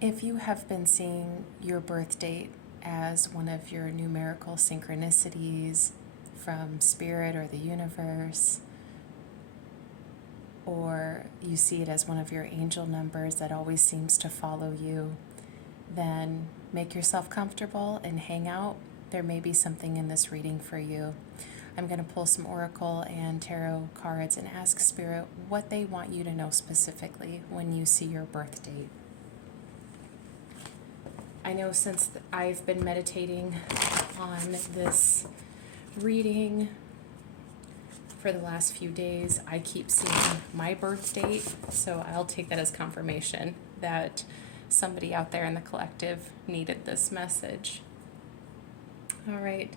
If you have been seeing your birth date as one of your numerical synchronicities from spirit or the universe, or you see it as one of your angel numbers that always seems to follow you, then make yourself comfortable and hang out. There may be something in this reading for you. I'm going to pull some oracle and tarot cards and ask Spirit what they want you to know specifically when you see your birth date. I know since I've been meditating on this reading for the last few days, I keep seeing my birth date, so I'll take that as confirmation that somebody out there in the collective needed this message. All right.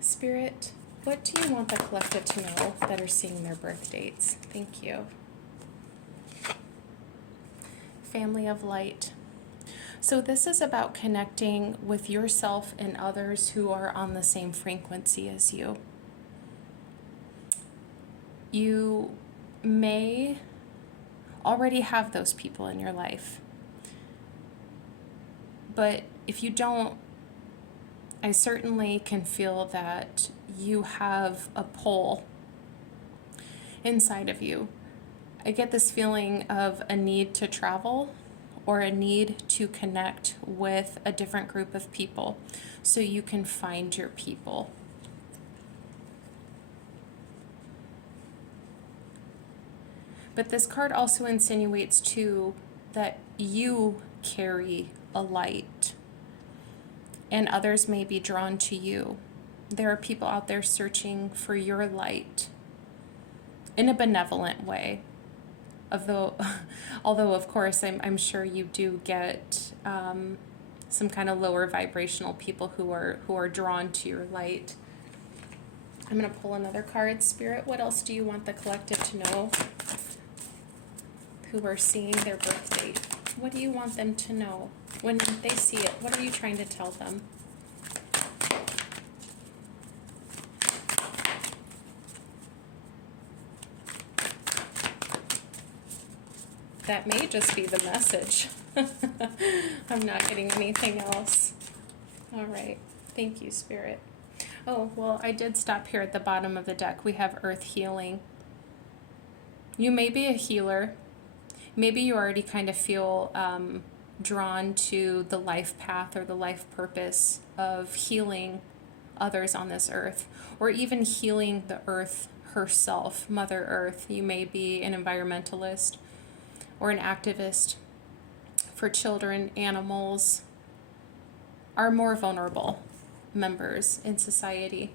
Spirit, what do you want the collective to know that are seeing their birth dates? Thank you. Family of light. So this is about connecting with yourself and others who are on the same frequency as you. You may already have those people in your life, but if you don't, I certainly can feel that you have a pull inside of you. I get this feeling of a need to travel or a need to connect with a different group of people so you can find your people. But this card also insinuates too that you carry a light and others may be drawn to you. There are people out there searching for your light in a benevolent way. Although of course, I'm sure you do get some kind of lower vibrational people who are drawn to your light. I'm going to pull another card. Spirit, what else do you want the collective to know who are seeing their birth date? What do you want them to know when they see it? What are you trying to tell them? That may just be the message. I'm not getting anything else. All right. Thank you, Spirit. Oh, well, I did stop here at the bottom of the deck. We have Earth Healing. You may be a healer. Maybe you already kind of feel drawn to the life path or the life purpose of healing others on this earth, or even healing the earth herself, Mother Earth. You may be an environmentalist or an activist for children, animals, are more vulnerable members in society.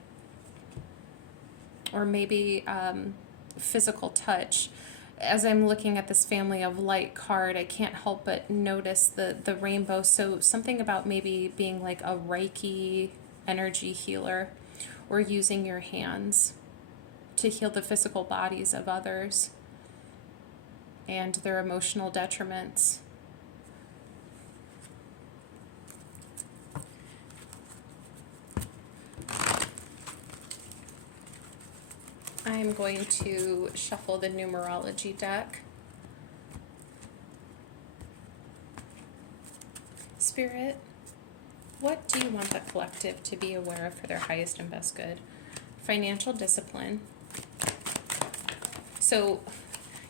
Or maybe physical touch. As I'm looking at this Family of Light card, I can't help but notice the rainbow. So something about maybe being like a Reiki energy healer or using your hands to heal the physical bodies of others and their emotional detriments. I'm going to shuffle the numerology deck. Spirit, what do you want the collective to be aware of for their highest and best good? Financial discipline. So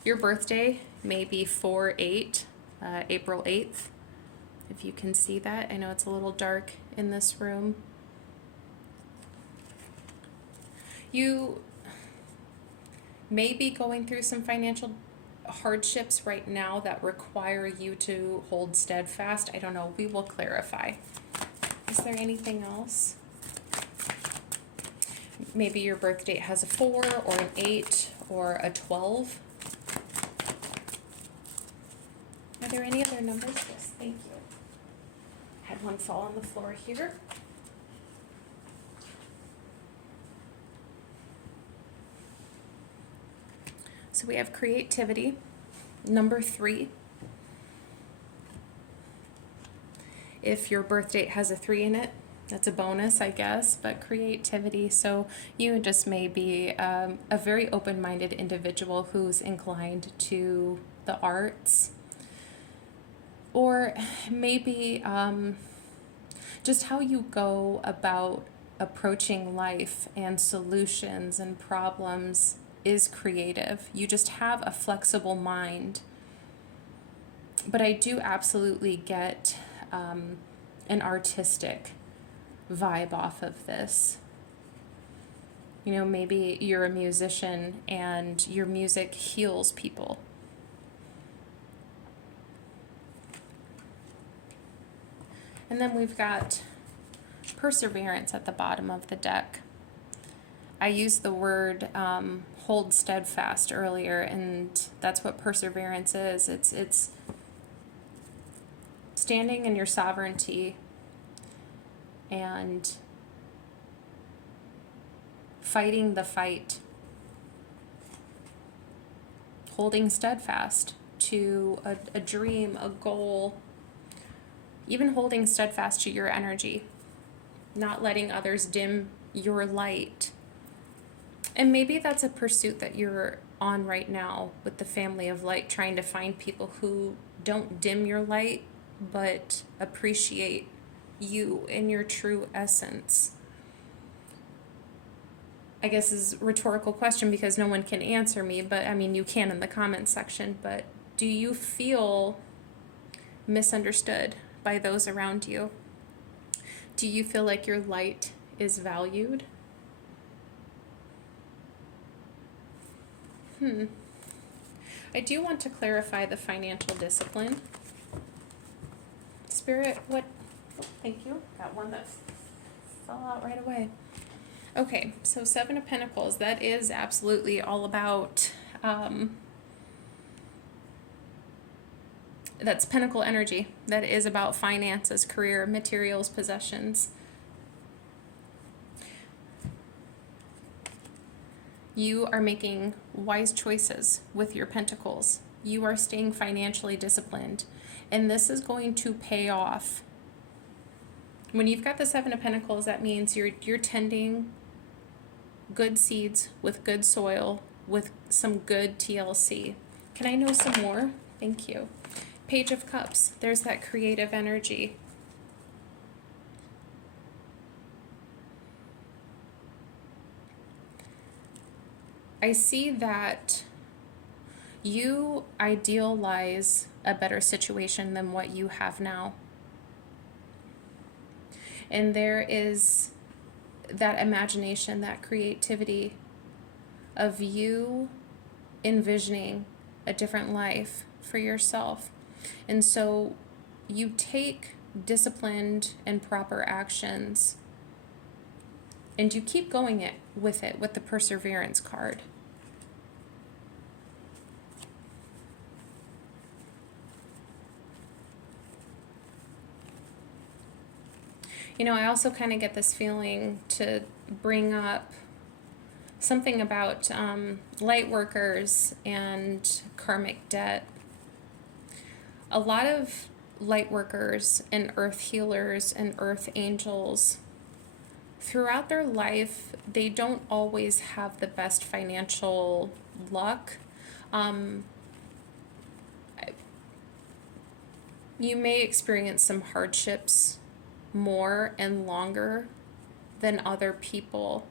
your birthday may be 4/8, April 8th. If you can see that. I know it's a little dark in this room. You may be going through some financial hardships right now that require you to hold steadfast. I don't know. We will clarify. Is there anything else? Maybe your birth date has a 4 or an 8 or a 12. Are there any other numbers? Yes, thank you. Had one fall on the floor here. So we have creativity, number 3. If your birth date has a 3 in it, that's a bonus, I guess, but creativity. So you just may be a very open-minded individual who's inclined to the arts. Or maybe just how you go about approaching life and solutions and problems is creative. You just have a flexible mind. But I do absolutely get an artistic vibe off of this. You know, maybe you're a musician and your music heals people. And then we've got perseverance at the bottom of the deck. I used the word hold steadfast earlier, and that's what perseverance is. It's standing in your sovereignty and fighting the fight, holding steadfast to a dream, a goal, even holding steadfast to your energy, not letting others dim your light. And maybe that's a pursuit that you're on right now with the family of light, trying to find people who don't dim your light, but appreciate you in your true essence. I guess is a rhetorical question because no one can answer me, but I mean, you can in the comments section. But do you feel misunderstood by those around you? Do you feel like your light is valued? I do want to clarify the financial discipline. Spirit, what? Oh, thank you. Got one that fell out right away. Okay, so Seven of Pentacles, that is absolutely all about, that's Pentacle energy. That is about finances, career, materials, possessions. You are making wise choices with your pentacles. You are staying financially disciplined, and this is going to pay off. When you've got the Seven of Pentacles, that means you're tending good seeds with good soil, with some good TLC. Can I know some more? Thank you. Page of Cups. There's that creative energy. I see that you idealize a better situation than what you have now. And there is that imagination, that creativity of you envisioning a different life for yourself. And so you take disciplined and proper actions and you keep going with the perseverance card. You know, I also kind of get this feeling to bring up something about light workers and karmic debt. A lot of light workers and earth healers and earth angels, throughout their life, they don't always have the best financial luck. You may experience some hardships more and longer than other people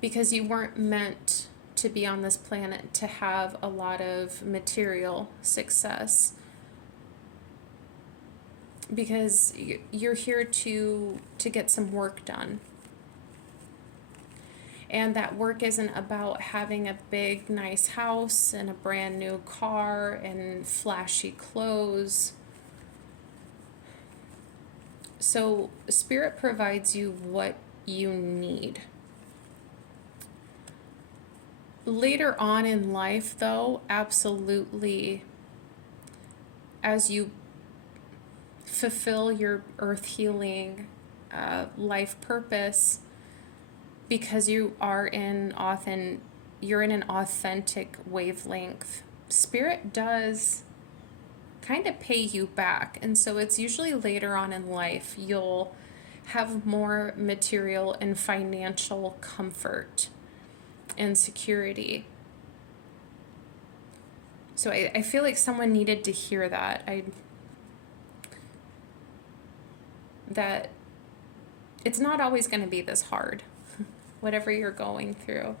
because you weren't meant to be on this planet to have a lot of material success, because you're here to get some work done. And that work isn't about having a big nice house and a brand new car and flashy clothes. So Spirit provides you what you need. Later on in life, though, absolutely, as you fulfill your earth healing life purpose, because you're in an authentic wavelength, Spirit does kind of pay you back. And so it's usually later on in life you'll have more material and financial comfort and security. So I feel like someone needed to hear that. That it's not always going to be this hard, whatever you're going through.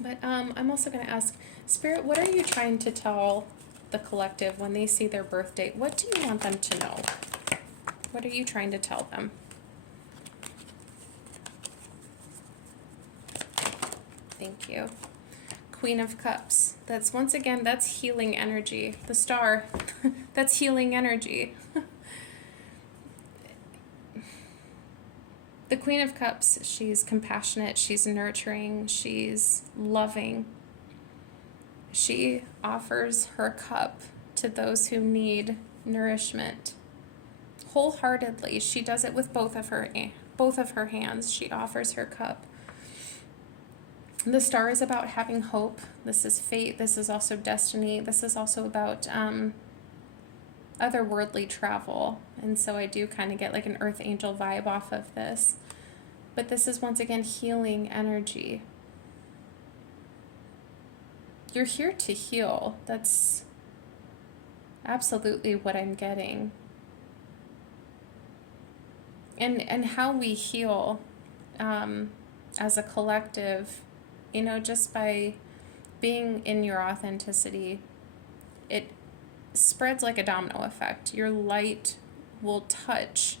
But I'm also going to ask, Spirit, what are you trying to tell the collective when they see their birth date? What do you want them to know? What are you trying to tell them? Thank you. Queen of Cups. That's, once again, that's healing energy. The Star, that's healing energy. The Queen of Cups, she's compassionate, she's nurturing, she's loving. She offers her cup to those who need nourishment. Wholeheartedly, she does it with both of her hands. She offers her cup. The Star is about having hope. This is fate. This is also destiny. This is also about otherworldly travel. And so I do kind of get like an earth angel vibe off of this. But this is once again healing energy. You're here to heal. That's absolutely what I'm getting. And how we heal as a collective, you know, just by being in your authenticity, it spreads like a domino effect. Your light will touch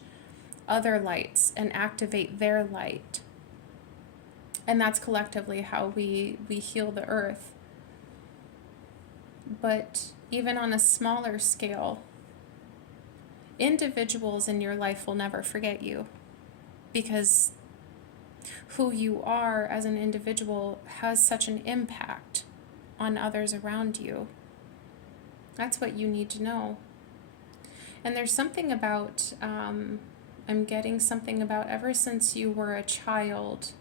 other lights and activate their light. And that's collectively how we heal the earth. But even on a smaller scale, individuals in your life will never forget you, because who you are as an individual has such an impact on others around you. That's what you need to know. And there's something about, I'm getting something about ever since you were a child,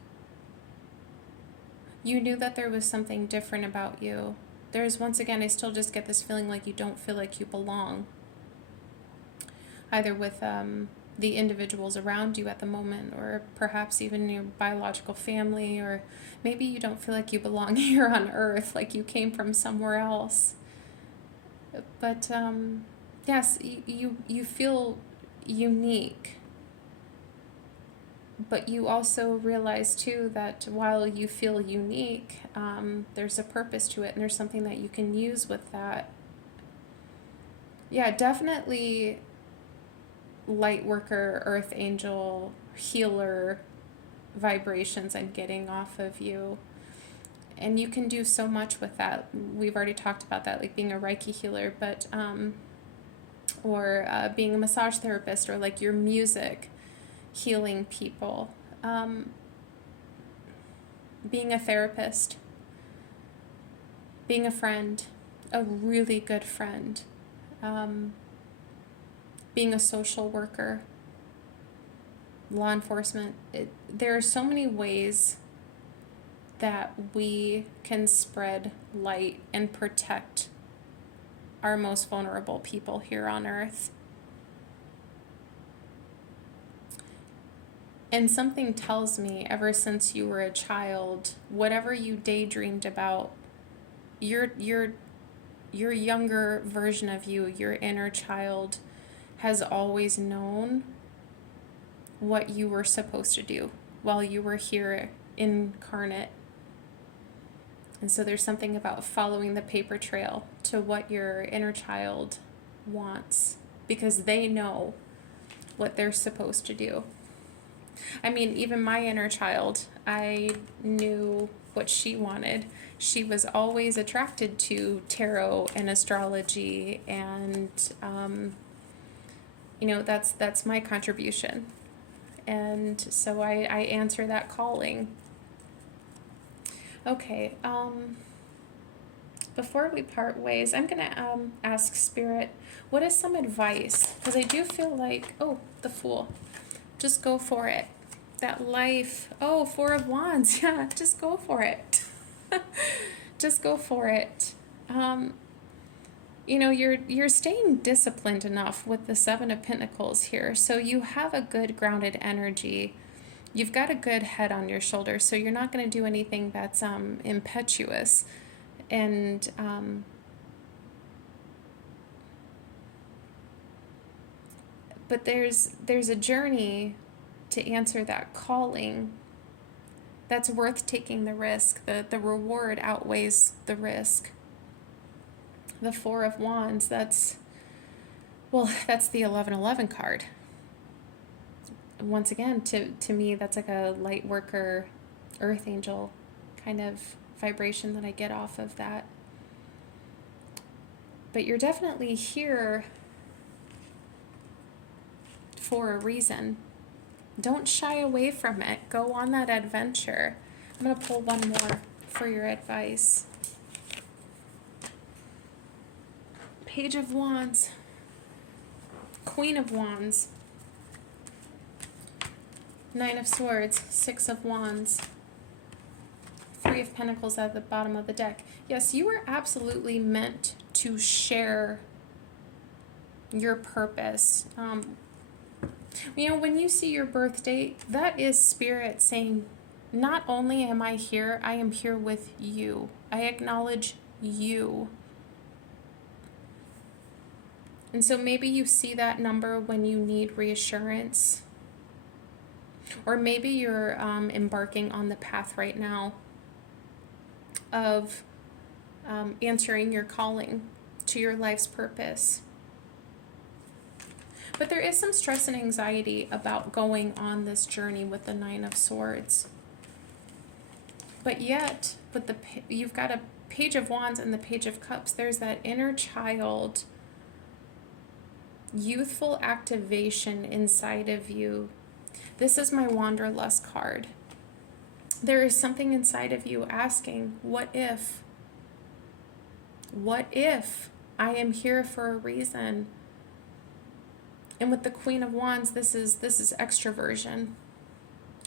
you knew that there was something different about you. There's, once again, I still just get this feeling like you don't feel like you belong, either with the individuals around you at the moment, or perhaps even your biological family, or maybe you don't feel like you belong here on earth, like you came from somewhere else. But yes, you feel unique, but you also realize too that while you feel unique, there's a purpose to it, and there's something that you can use with that. Yeah, definitely light worker, earth angel, healer vibrations I'm getting off of you. And you can do so much with that. We've already talked about that, like being a Reiki healer, but or being a massage therapist, or like your music, healing people, being a therapist, being a friend, a really good friend, being a social worker, law enforcement. There are so many ways that we can spread light and protect our most vulnerable people here on earth. And something tells me ever since you were a child, whatever you daydreamed about, your younger version of you, your inner child, has always known what you were supposed to do while you were here incarnate. And so there's something about following the paper trail to what your inner child wants, because they know what they're supposed to do. I mean, even my inner child, I knew what she wanted. She was always attracted to tarot and astrology, and you know, that's my contribution. And so I answer that calling. Okay, before we part ways, I'm going to ask Spirit, what is some advice? Because I do feel like, oh, the Fool. Just go for it. That life, oh, Four of Wands, yeah, just go for it. Just go for it. You know, you're staying disciplined enough with the Seven of Pentacles here, so you have a good grounded energy. You've got a good head on your shoulders, so you're not going to do anything that's impetuous. And But there's a journey to answer that calling that's worth taking the risk. The reward outweighs the risk. The Four of Wands, that's the 1111 card. Once again, to me, that's like a light worker, earth angel kind of vibration that I get off of that. But you're definitely here for a reason. Don't shy away from it. Go on that adventure. I'm going to pull one more for your advice. Page of Wands. Queen of Wands. Nine of Swords. Six of Wands. Three of Pentacles at the bottom of the deck. Yes, you are absolutely meant to share your purpose. You know, when you see your birth date, that is Spirit saying, not only am I here, I am here with you. I acknowledge you. And so maybe you see that number when you need reassurance. Or maybe you're embarking on the path right now of answering your calling to your life's purpose. But there is some stress and anxiety about going on this journey with the Nine of Swords. But yet, with you've got a Page of Wands and the Page of Cups, there's that inner child, youthful activation inside of you. This is my Wanderlust card. There is something inside of you asking, what if? What if I am here for a reason? And with the Queen of Wands, this is extroversion.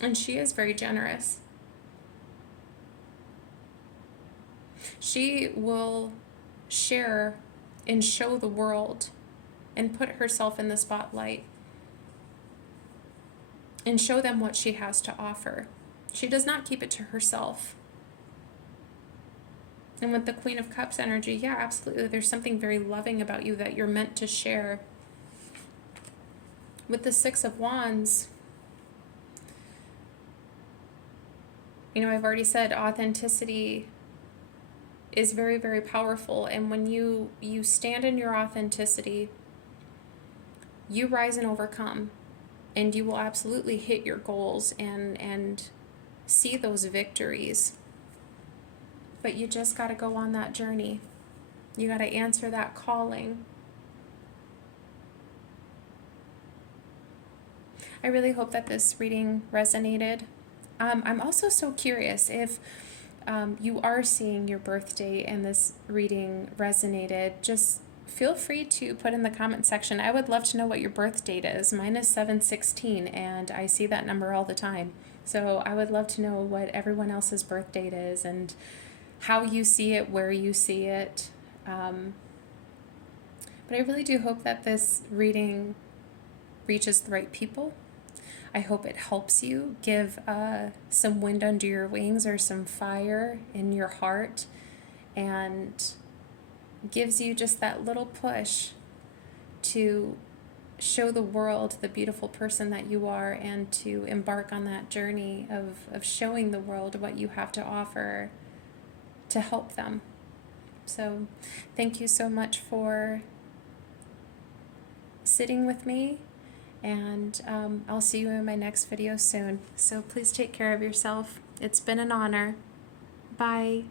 And she is very generous. She will share and show the world and put herself in the spotlight and show them what she has to offer. She does not keep it to herself. And with the Queen of Cups energy, yeah, absolutely, there's something very loving about you that you're meant to share. With the Six of Wands, you know, I've already said authenticity is very, very powerful. And when you stand in your authenticity, you rise and overcome. And you will absolutely hit your goals and see those victories. But you just got to go on that journey. You got to answer that calling. I really hope that this reading resonated. I'm also so curious if you are seeing your birthday and this reading resonated. Just feel free to put in the comment section. I would love to know what your birth date is. Mine is 7/16, and I see that number all the time. So I would love to know what everyone else's birth date is and how you see it, where you see it. But I really do hope that this reading reaches the right people. I hope it helps you give some wind under your wings or some fire in your heart, and gives you just that little push to show the world the beautiful person that you are, and to embark on that journey of showing the world what you have to offer to help them. So thank you so much for sitting with me, and I'll see you in my next video soon. So please take care of yourself. It's been an honor. Bye.